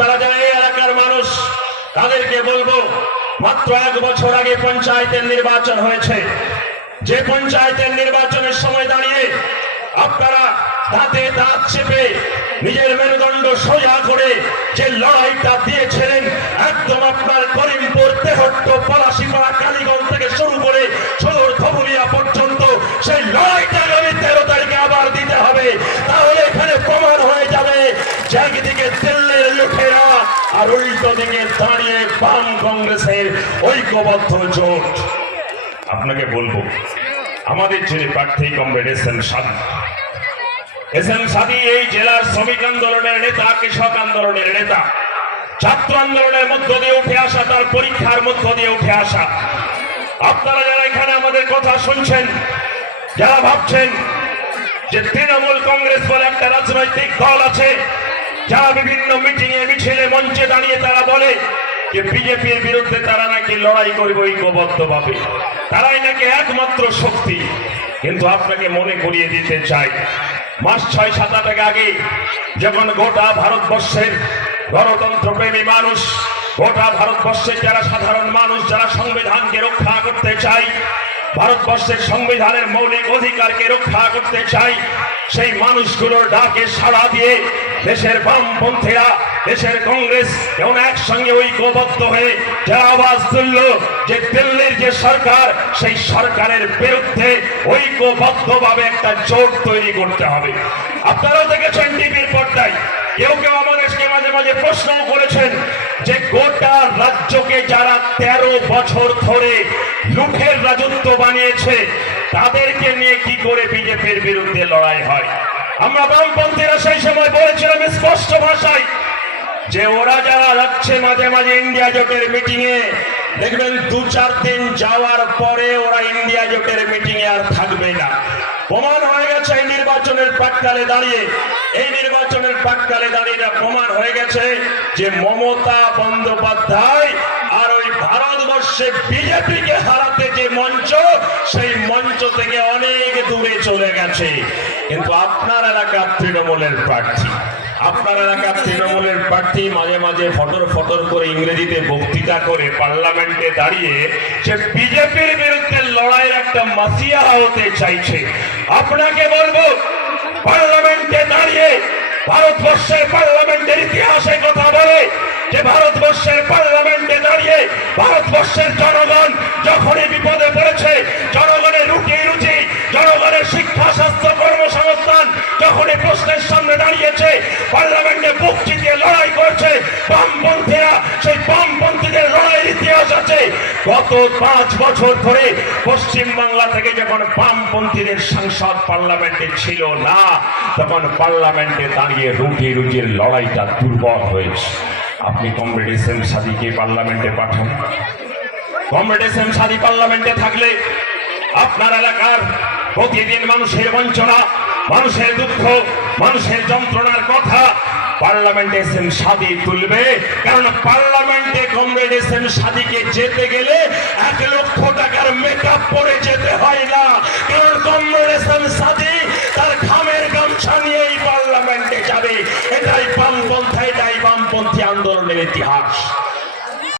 আপনারা যারা এই এলাকার মানুষ তাদেরকে বলবো, মাত্র 1 বছর আগে পঞ্চায়েতের নির্বাচন হয়েছে। যে পঞ্চায়েতের নির্বাচনের সময় দাঁড়িয়ে আপনারা দাঁতে দাঁত চেপে নিজের মেরুদণ্ড সোজা করে যে লড়াইটা দিয়েছিলেন, একদম আপনার করিমপুর, তেহট্ট, পলাশীপাড়া, কালীগঞ্জ থেকে শুরু করে সদর ধবুলিয়া পর্যন্ত সেই লড়াইটা আগামী 13 তারিখে আবার দিতে হবে। তাহলে এখানে প্রমাণ হয়ে যাবে যে একদিকে দিল্লির লুঠেরা আর উল্টো দিকে দাঁড়িয়ে বাম কংগ্রেসের ঐক্যবদ্ধ জোট। আপনাকে বলবো, আমাদের যিনি প্রার্থী কমরেড এসএম সাদি এই জেলার শ্রমিক আন্দোলনের নেতা, কৃষক আন্দোলনের নেতা, ছাত্র আন্দোলনের মধ্য দিয়ে উঠে আসা, তার পরীক্ষার মধ্য দিয়ে উঠে আসা। আপনারা যারা এখানে আমাদের কথা শুনছেন, যারা ভাবছেন যে তৃণমূল কংগ্রেস বলে একটা রাজনৈতিক দল আছে, যারা বিভিন্ন মিটিংয়ে মিছিলে মঞ্চে দাঁড়িয়ে তারা বলে যে বিজেপির বিরুদ্ধে তারা নাকি লড়াই করবে ঐক্যবদ্ধভাবে, তারাই নাকি একমাত্র শক্তি। কিন্তু আপনাকে মনে করিয়ে দিতে চাই, মাস 6-7 আগে যখন গোটা ভারতবর্ষের গণতন্ত্রপ্রেমী মানুষ, গোটা ভারতবর্ষের যারা সাধারণ মানুষ, যারা সংবিধানকে রক্ষা করতে চাই, ভারতবর্ষের সংবিধানের মৌলিক অধিকারকে রক্ষা করতে চাই, সেই মানুষগুলোর ডাকে সাড়া দিয়ে দেশের বামপন্থীরা, দেশের কংগ্রেস এবং একসঙ্গে ঐক্যবদ্ধ হয়ে যারা আওয়াজ তুলল যে দিল্লির যে সরকার, সেই সরকারের বিরুদ্ধে ঐক্যবদ্ধভাবে একটা জোট তৈরি করতে হবে। আপনারাও দেখেছেন টিভির পর্দায়, কেউ কেউ আমাদেরকে মাঝে মাঝে প্রশ্ন করেছেন যে গোটা রাজ্যকে যারা 13 বছর ধরে লুঠের রাজত্ব বানিয়েছে, তাদেরকে নিয়ে কি করে বিজেপির বিরুদ্ধে লড়াই হয়। আমরা বামপন্থীরা সেই সময় বলেছিলাম স্পষ্ট ভাষায় যে ওরা যারা যাচ্ছে মাঝে মাঝে ইন্ডিয়া জোটের মিটিং এ, দেখবেন 2-4 দিন যাওয়ার পরে ওরা ইন্ডিয়া জোটের মিটিং এ আর থাকবে না। প্রমাণ হয়ে গেছে এই নির্বাচনের প্রাক্কালে দাঁড়িয়ে, এই নির্বাচনের প্রাক্কালে দাঁড়িয়ে প্রমাণ হয়ে গেছে যে মমতা বন্দ্যোপাধ্যায় আর ওই ভারতবর্ষে বিজেপিকে হারাতে যে মঞ্চ, সেই মঞ্চ থেকে অনেক দূরে চলে গেছে। কিন্তু আপনার এলাকার তৃণমূলের প্রার্থী, আপনার এলাকার তৃণমূলের প্রার্থী মাঝে মাঝে ফটর ফটর করে ইংরেজিতে বক্তৃতা করে পার্লামেন্টে দাঁড়িয়ে সে বিজেপির বিরুদ্ধে লড়াইয়ের একটা মাসিয়া হতে চাইছে। আপনাকে বলবো, পার্লামেন্টে দাঁড়িয়ে ভারতবর্ষের পার্লামেন্টের ইতিহাসে কথা বলে যে ভারতবর্ষের পার্লামেন্টে দাঁড়িয়ে ভারতবর্ষের জনগণ যখনই বিপদে পড়েছে, জনগণের রুটি রুচি, জনগণের শিক্ষা, স্বাস্থ্য, কর্মসংস্থান যখনই প্রশ্নের সামনে দাঁড়িয়েছে, পার্লামেন্টে বুক চিতিয়ে লড়াই করছে বামপন্থীরা। সেই বামপন্থীদের লড়াইয়ের ইতিহাস আছে। গত 5 বছর ধরে পশ্চিমবাংলা থেকে যখন বামপন্থীদের সংসদ পার্লামেন্টে ছিল না, তখন পার্লামেন্টে দাঁড়িয়ে রুটি রুজির লড়াইটা দুর্বল হয়েছে। আপনি কমরেড এসএম সাদিকে পার্লামেন্টে পাঠান। কমরেড এসএম সাদি পার্লামেন্টে থাকলে আপনার এলাকার প্রতিদিন মানুষের বঞ্চনা, মানুষের দুঃখ, মানুষের যন্ত্রণার কথা পার্লামেন্টে এসএম সাদি তুলবে। কারণ পার্লামেন্টে কমরেড এসএম সাদিকে যেতে গেলে 1 লক্ষ টাকার মেকআপ পরে যেতে হয় না। কারণ কমরেড এসএম সাদি তার ঘামের গামছা নিয়েই পার্লামেন্টে যাবে। এটাই বামপন্থী আন্দোলনের ইতিহাস।